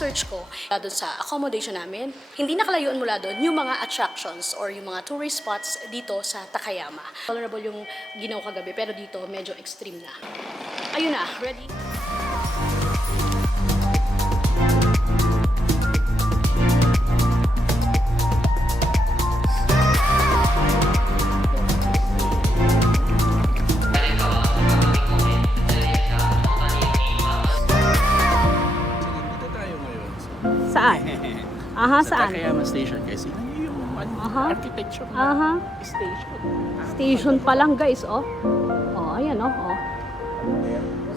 research ko doon sa accommodation namin, hindi nakalayuan mula doon yung mga attractions or yung mga tourist spots dito sa Takayama. Tolerable yung ginaw kagabi, pero dito medyo extreme na. Ayun na, ready? Saan? Aha, sa saan? Takayama Station kasi yung architecture na station. Station pa lang guys, oh. Oh, ayan oh.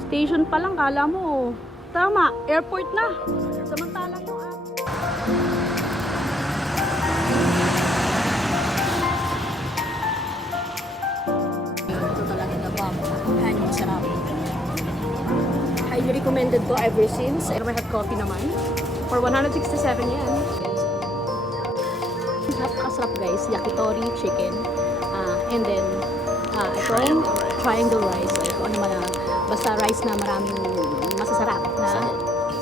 Station pa lang, kala mo. Tama, airport na. Samantalang yung ito talaga na bomb. Hanging sarap. Highly recommended to ever since. May hot coffee naman. For 167 yan. Napakasarap guys. Yakitori chicken. And then, itong triangle rice. Ito ano man basta rice na maraming masasarap na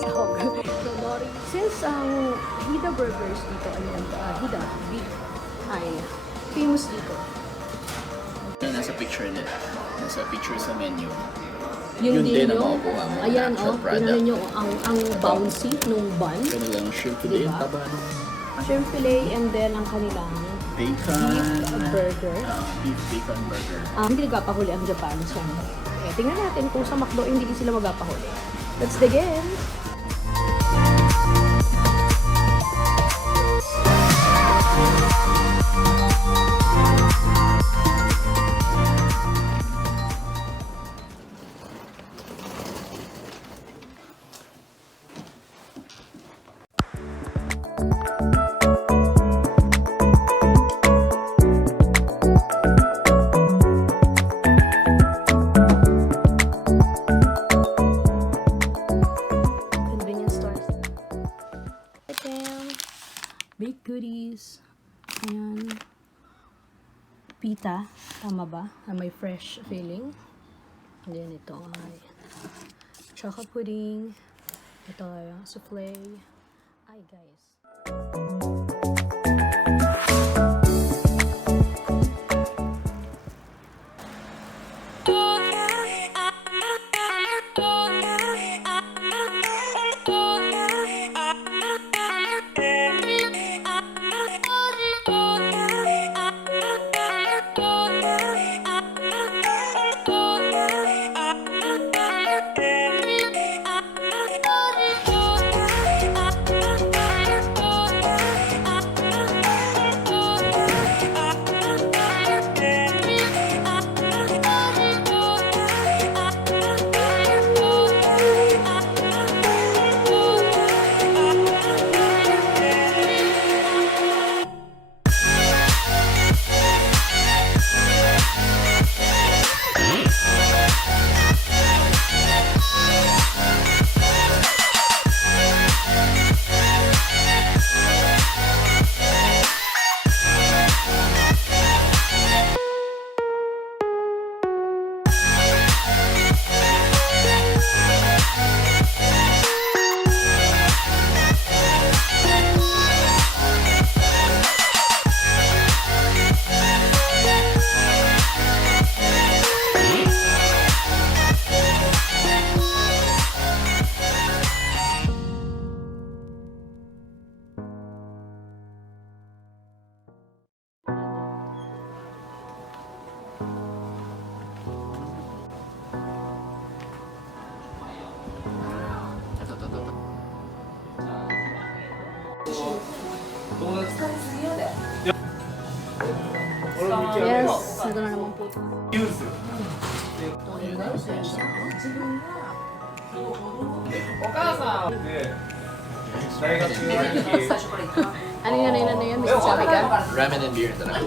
sahog. So, Dori. Since ang Hida burgers dito, Hida beef ay famous dito. Nasa picture nila. Nasa picture sa menu. Yung din din ang yung, makukuha mo. ayan Actual product. tingnan nyo ang bouncy nung bun. Ganun lang shrimp fillet, Diba? taba nung Shrimp fillet and then ang kanilang bacon. beef burger. Beef bacon burger. Hindi nagpapahuli ang Japan. So, tingnan natin kung sa McDo hindi sila magpapahuli. Let's dig in! Baked goodies. Ayan. Pita. Tama ba? May fresh feeling. And then ito ay chocolate pudding. Ito ay souffle. Ay guys. Yes, ito na naman po ito. Ano yan? May sasabi ka? Ramen and beer talaga.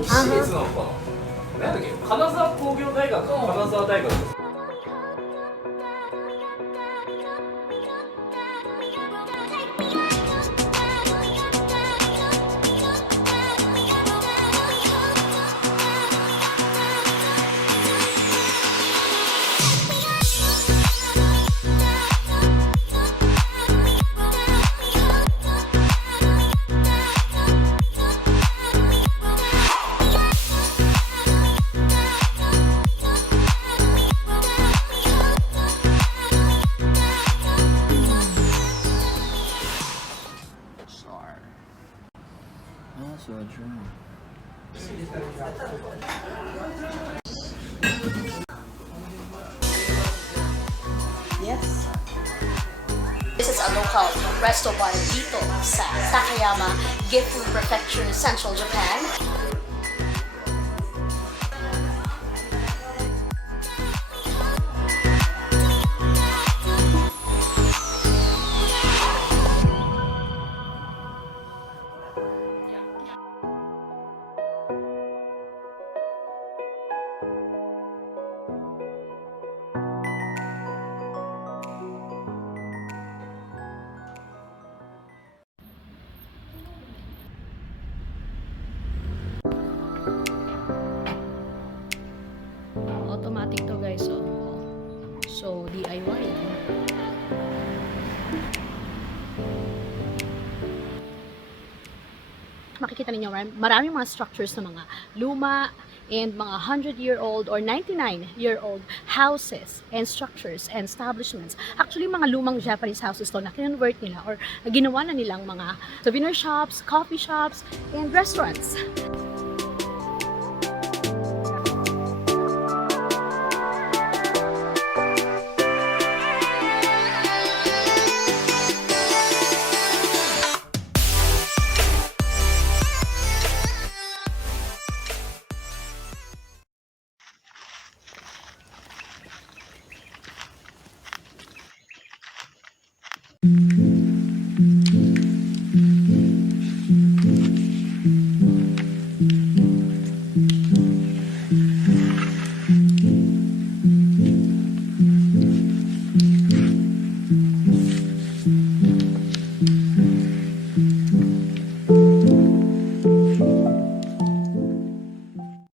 Restobar dito sa Takayama, Gifu Prefecture, Central Japan. Automatic to guys, so DIY. Makikita ninyo maraming mga structures na mga luma and mga 100-year-old or 99-year-old houses and structures and establishments. Actually, mga lumang Japanese houses to na kinonvert nila or ginawa na nilang mga souvenir shops, coffee shops, and restaurants.